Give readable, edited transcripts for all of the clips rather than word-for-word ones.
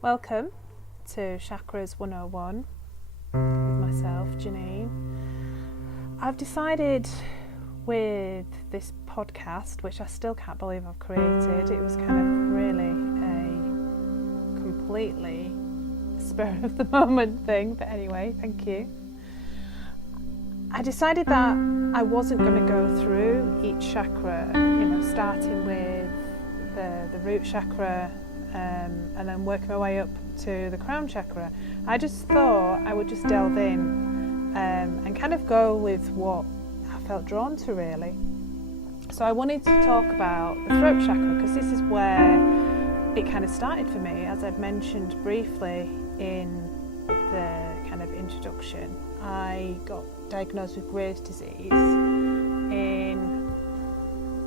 Welcome to Chakras 101 with myself, Janine. I've decided with this podcast, which I still can't believe I've created, it was kind of really a completely spur of the moment thing, but anyway, thank you. I decided that I wasn't going to go through each chakra, starting with the root chakra, and then working my way up to the crown chakra. I just thought I would just delve in and kind of go with what I felt drawn to, really. So I wanted to talk about the throat chakra because this is where it kind of started for me, as I've mentioned briefly in the kind of introduction. I got diagnosed with Graves' disease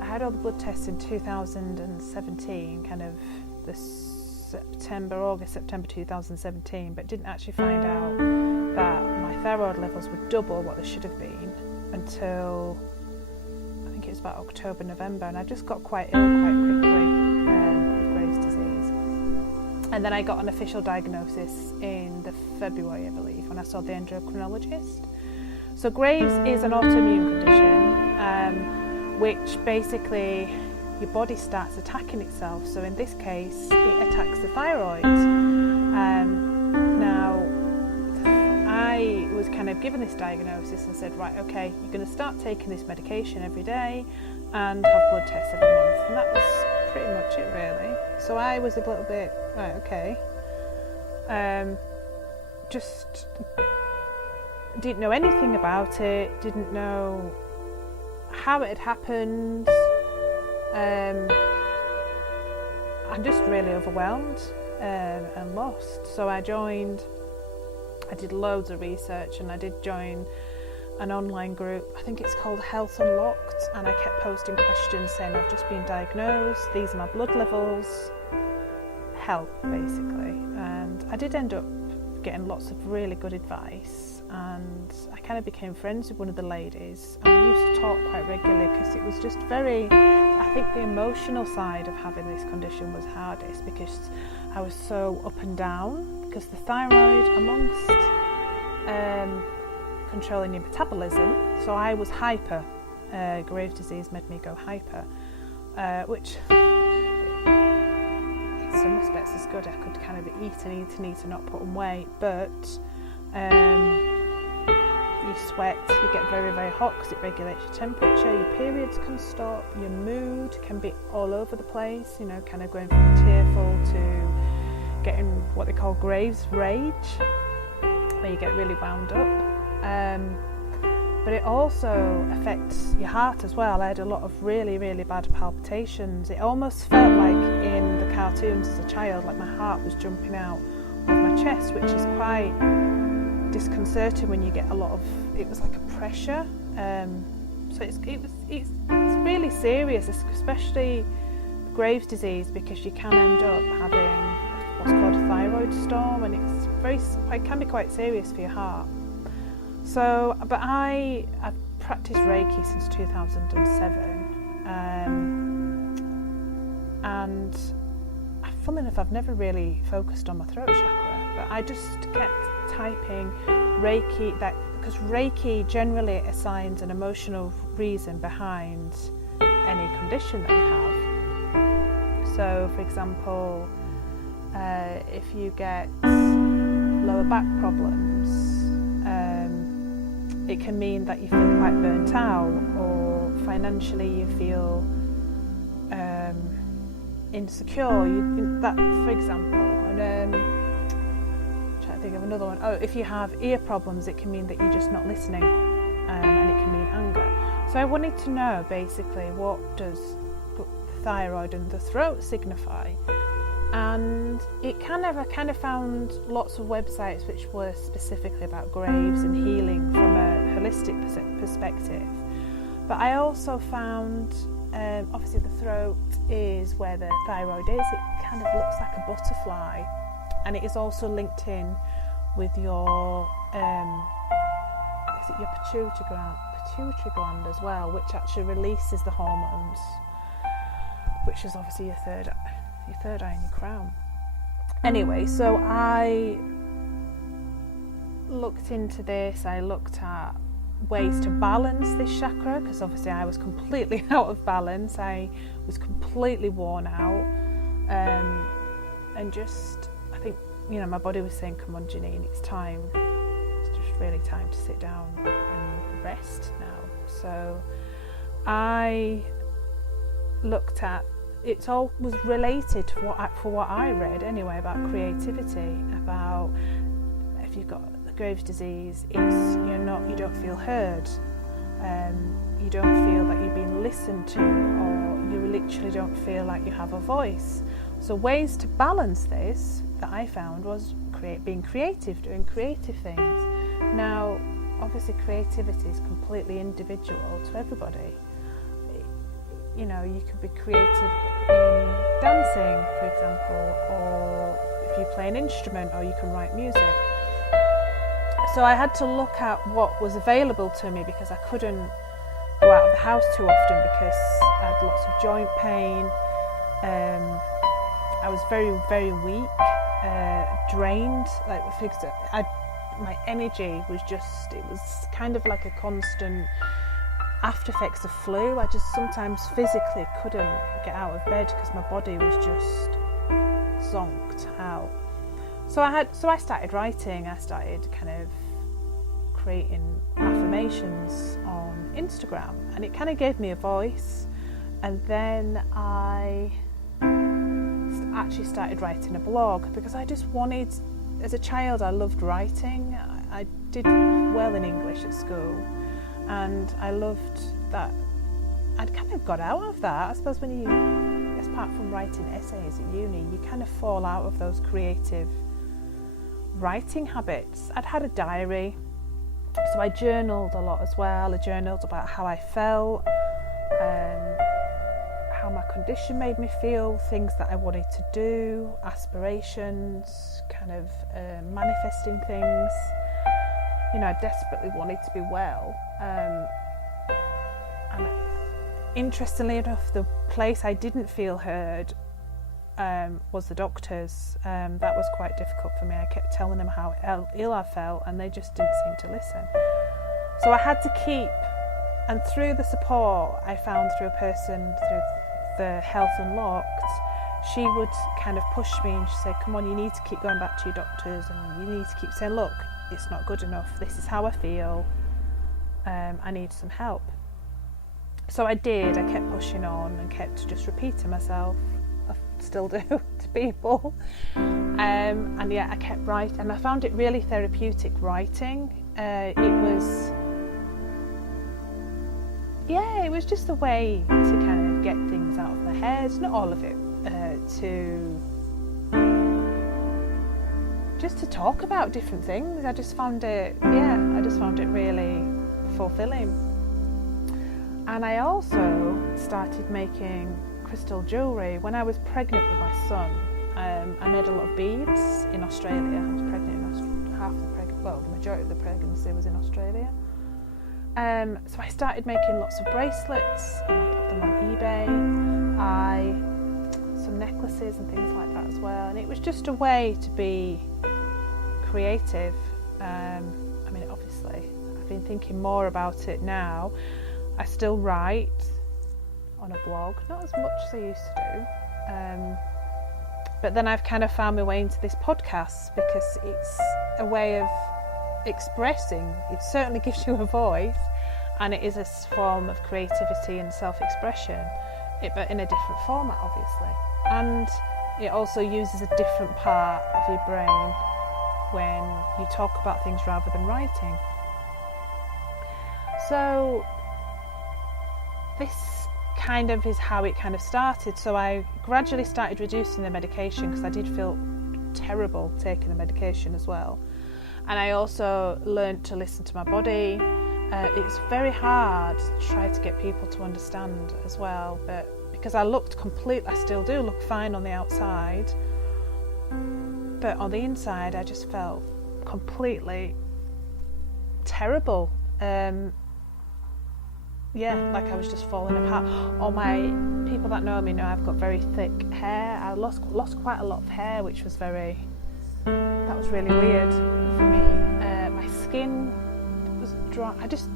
I had all the blood tests in 2017, kind of the August, September 2017, but didn't actually find out that my thyroid levels were double what they should have been until I think it was about October, November, and I just got quite ill quite quickly with Graves' disease. And then I got an official diagnosis in the February, I believe, when I saw the endocrinologist. So Graves is an autoimmune condition, which basically your body starts attacking itself. So in this case, it attacks the thyroid. Now, I was kind of given this diagnosis and said, right, okay, you're going to start taking this medication every day and have blood tests every month. And that was pretty much it, really. So I was a little bit, right, okay. Just didn't know anything about it, didn't know how it had happened. I'm just really overwhelmed and lost. So I did loads of research, and I did join an online group. I think it's called Health Unlocked, and I kept posting questions saying I've just been diagnosed, these are my blood levels, help basically. And I did end up getting lots of really good advice, and I kind of became friends with one of the ladies, and we used to talk quite regularly because it was just I think the emotional side of having this condition was hardest, because I was so up and down, because the thyroid, amongst controlling your metabolism, so I was hyper. Graves' disease made me go hyper, which in some respects is good. I could kind of eat and not put on weight, but you sweat, you get very, very hot because it regulates your temperature, your periods can stop, your mood can be all over the place, kind of going from tearful to getting what they call Graves' rage, where you get really wound up. But it also affects your heart as well. I had a lot of really, really bad palpitations. It almost felt like in the cartoons as a child, like my heart was jumping out of my chest, which is quite disconcerting when you get a lot of, it was like a pressure. So it's really serious, especially Graves' disease, because you can end up having what's called a thyroid storm, and it can be quite serious for your heart. So, but I've practiced reiki since 2007, and funnily enough, I've never really focused on my throat chakra, but I just kept typing reiki, because reiki generally assigns an emotional reason behind any condition that you have. So, for example, if you get lower back problems, it can mean that you feel quite burnt out, or financially you feel insecure. That, for example, and I'm trying to think of another one. If you have ear problems, it can mean that you're just not listening, and it can mean anger. So I wanted to know basically, what does the thyroid and the throat signify? And I kind of found lots of websites which were specifically about Graves and healing from a holistic perspective. But I also found, obviously the throat is where the thyroid is. It kind of looks like a butterfly, and it is also linked in with your, your pituitary gland as well, which actually releases the hormones, which is obviously your third eye in your crown. Anyway, so I looked into this. I looked at ways to balance this chakra, because obviously I was completely out of balance. I was completely worn out, and just, I think, my body was saying, come on Janine, it's time. It's just really time to sit down and rest now. So I looked at, it all was related to what I read anyway, about creativity, about if you've got Graves' disease, you don't feel heard, you don't feel that you've been listened to, or you literally don't feel like you have a voice. So ways to balance this that I found was being creative, doing creative things. Now, obviously creativity is completely individual to everybody. You could be creative in dancing, for example, or if you play an instrument, or you can write music. So I had to look at what was available to me, because I couldn't go out of the house too often because I had lots of joint pain. I was very, very weak, drained. My energy was it was kind of like a constant after effects of flu. I just sometimes physically couldn't get out of bed because my body was just zonked out. So I started writing. I started kind of creating affirmations on Instagram, and it kind of gave me a voice. And then I actually started writing a blog, because I just wanted, as a child I loved writing. I did well in English at school, and I loved that. I'd kind of got out of that. I suppose when apart from writing essays at uni, you kind of fall out of those creative writing habits. I'd had a diary, so I journaled a lot as well. I journaled about how I felt, how my condition made me feel, things that I wanted to do, aspirations, kind of manifesting things. I desperately wanted to be well. And interestingly enough, the place I didn't feel heard was the doctors. That was quite difficult for me. I kept telling them how ill I felt, and they just didn't seem to listen. So I had to keep, and through the support I found through a person, through the Health Unlocked, she would kind of push me, and she'd say, come on, you need to keep going back to your doctors, and you need to keep saying, look, it's not good enough, this is how I feel, I need some help. So I did. I kept pushing on and kept just repeating myself. I still do to people. And yeah, I kept writing, and I found it really therapeutic writing. It was just a way to kind of get things out of my head, not all of it, just to talk about different things. I just found it really fulfilling. And I also started making crystal jewellery when I was pregnant with my son. I made a lot of beads in Australia. I was pregnant the majority of the pregnancy was in Australia. So I started making lots of bracelets, and I put them on eBay. Some necklaces and things like that as well. And it was just a way to be creative. Obviously, I've been thinking more about it now. I still write on a blog, not as much as I used to do. But then I've kind of found my way into this podcast, because it's a way of expressing. It certainly gives you a voice, and it is a form of creativity and self-expression, but in a different format, obviously. And it also uses a different part of your brain when you talk about things rather than writing. So this kind of is how it kind of started. So I gradually started reducing the medication, because I did feel terrible taking the medication as well. And I also learned to listen to my body. It's very hard to try to get people to understand as well, but because I still do look fine on the outside, but on the inside I just felt completely terrible. like I was just falling apart. All my people that know me know I've got very thick hair. I lost quite a lot of hair, which was really weird for me. My skin was dry. I just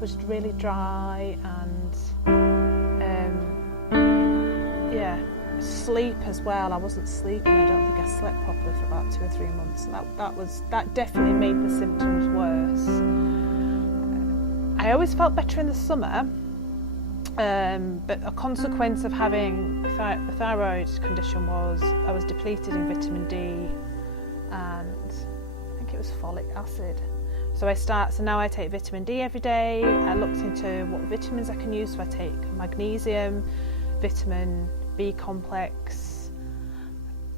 was really dry, and sleep as well. I wasn't sleeping. I don't think I slept properly for about 2 or 3 months. That definitely made the symptoms worse. I always felt better in the summer, but a consequence of having the thyroid condition was I was depleted in vitamin D, and I think it was folic acid. So now I take vitamin D every day. I looked into what vitamins I can use, so I take magnesium, vitamin B complex.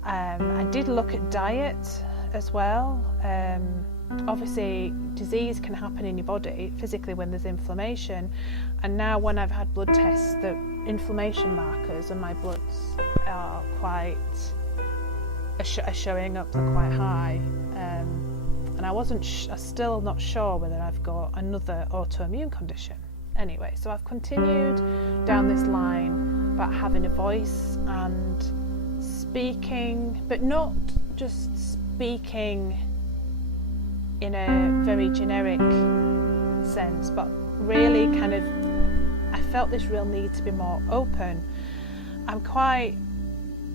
I did look at diet as well. Obviously, disease can happen in your body physically when there's inflammation, and now when I've had blood tests, the inflammation markers and my bloods are showing up, they're quite high, and I'm still not sure whether I've got another autoimmune condition. Anyway, so I've continued down this line about having a voice and speaking, but not just speaking in a very generic sense, but really I felt this real need to be more open. I'm quite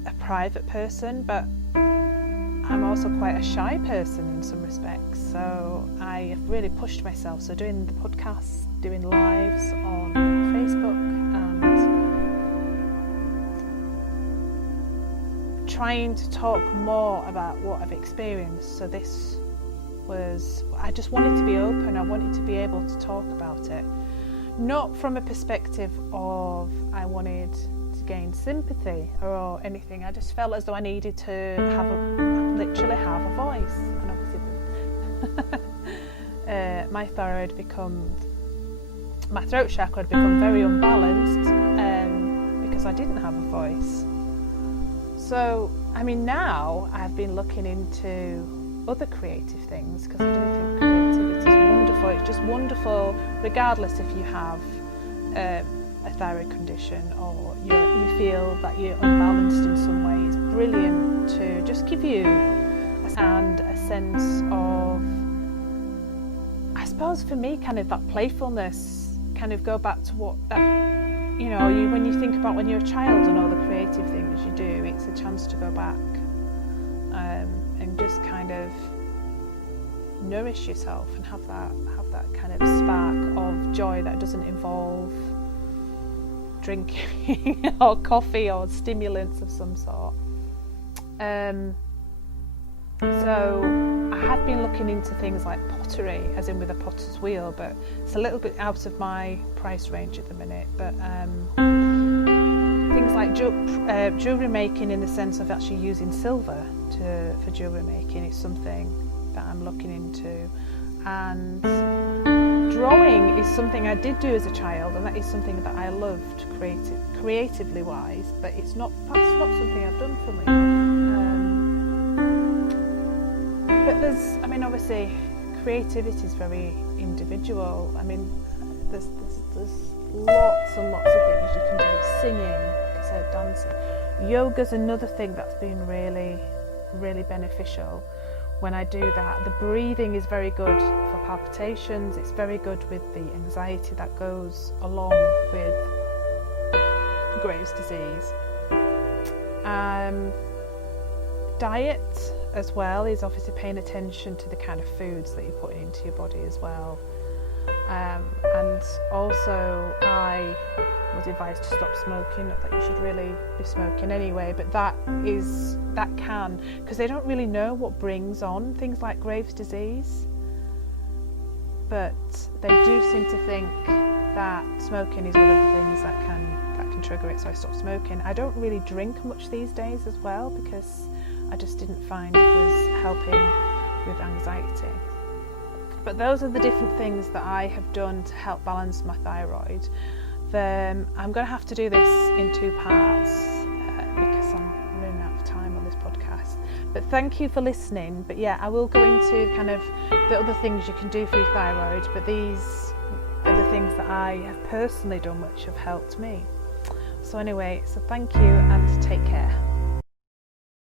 a private person, but I'm also quite a shy person in some respects, so I have really pushed myself. So doing the podcasts, doing lives on Facebook, and trying to talk more about what I've experienced. So I just wanted to be open. I wanted to be able to talk about it, not from a perspective of I wanted to gain sympathy or anything. I just felt as though I needed to literally have a voice. And obviously my throat chakra had become very unbalanced because I didn't have a voice. So now I've been looking into other creative things, because I do think creativity is wonderful. It's just wonderful regardless if you have a thyroid condition or you feel that you're unbalanced in some way. It's brilliant to just give you a sense of, I suppose for me, that playfulness, go back to what that, when you think about when you're a child and all the creative things you do, it's a chance to go back and just nourish yourself and have that spark of joy that doesn't involve drinking or coffee or stimulants of some sort. So I have been looking into things like pottery, as in with a potter's wheel, but it's a little bit out of my price range at the minute. But things like jewellery making, in the sense of actually using silver for jewellery making, is something that I'm looking into. And drawing is something I did do as a child, and that is something that I loved creatively wise, but that's not something I've done for me. But obviously creativity is very individual. There's lots and lots of things you can do. Singing, like I said, dancing. Yoga's another thing that's been really, really beneficial. When I do that, the breathing is very good for palpitations. It's very good with the anxiety that goes along with Graves' disease. Diet as well is obviously paying attention to the kind of foods that you're putting into your body as well. And also I was advised to stop smoking. Not that you should really be smoking anyway, but that can, because they don't really know what brings on things like Graves' disease, but they do seem to think that smoking is one of the things that can trigger it. So I stopped smoking. I don't really drink much these days as well, because I just didn't find it was helping with anxiety. But those are the different things that I have done to help balance my thyroid. I'm going to have to do this in 2 parts because I'm running out of time on this podcast. But thank you for listening. But yeah, I will go into the other things you can do for your thyroid. But these are the things that I have personally done which have helped me. So anyway, so thank you and take care.